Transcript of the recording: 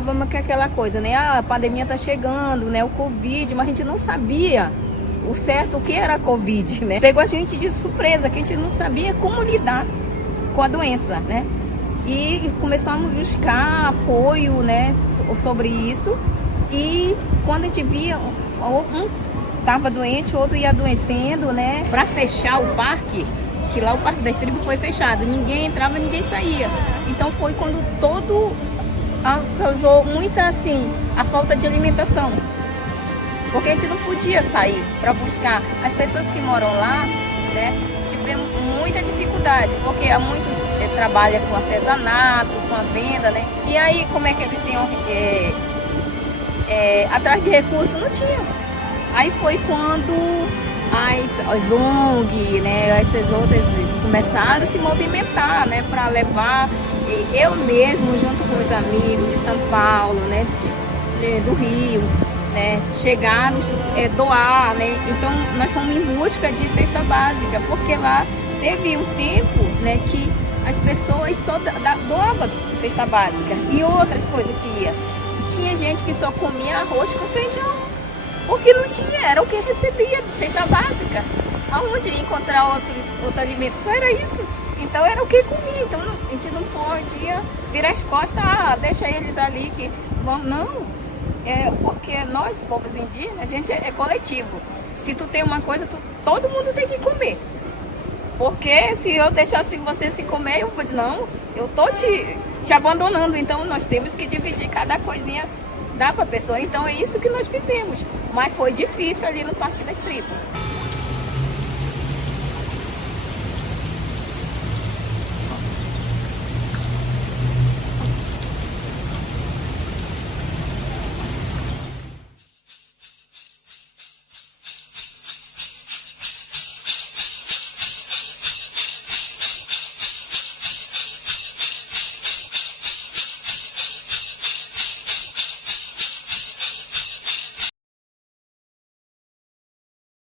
estávamos com aquela coisa, né? A pandemia tá chegando, né? O Covid, mas a gente não sabia o certo o que era a Covid, né? Pegou a gente de surpresa, que a gente não sabia como lidar com a doença, né? E começamos a buscar apoio, né, sobre isso. E quando a gente via, um estava doente, o outro ia adoecendo, né? Para fechar o parque, que lá o Parque das Tribos foi fechado, ninguém entrava, ninguém saía. Então foi quando todo causou muita assim a falta de alimentação, porque a gente não podia sair para buscar. As pessoas que moram lá, né, tiveram muita dificuldade, porque há muitos trabalham com artesanato, com a venda, né? E aí como é que eles iam atrás de recursos? Não tinha. Aí foi quando as ONG, né, essas outras começaram a se movimentar, né, para levar. Eu mesmo, junto com os amigos de São Paulo, né, do Rio, né, chegaram doar, né. Então nós fomos em busca de cesta básica, porque lá teve um tempo, né, que as pessoas só doavam cesta básica e outras coisas que ia. Tinha gente que só comia arroz com feijão, porque não tinha, era o que recebia de cesta básica. Aonde ia encontrar outro alimento? Só era isso. Então era o que comia. Então a gente não podia virar as costas, deixa eles ali que vamos. Não, porque nós, povos indígenas, a gente é coletivo. Se tu tem uma coisa, todo mundo tem que comer. Porque se eu deixasse você se comer, eu vou dizer, não, eu tô te abandonando. Então nós temos que dividir cada coisinha, dá para a pessoa. Então é isso que nós fizemos. Mas foi difícil ali no Parque das Tribos.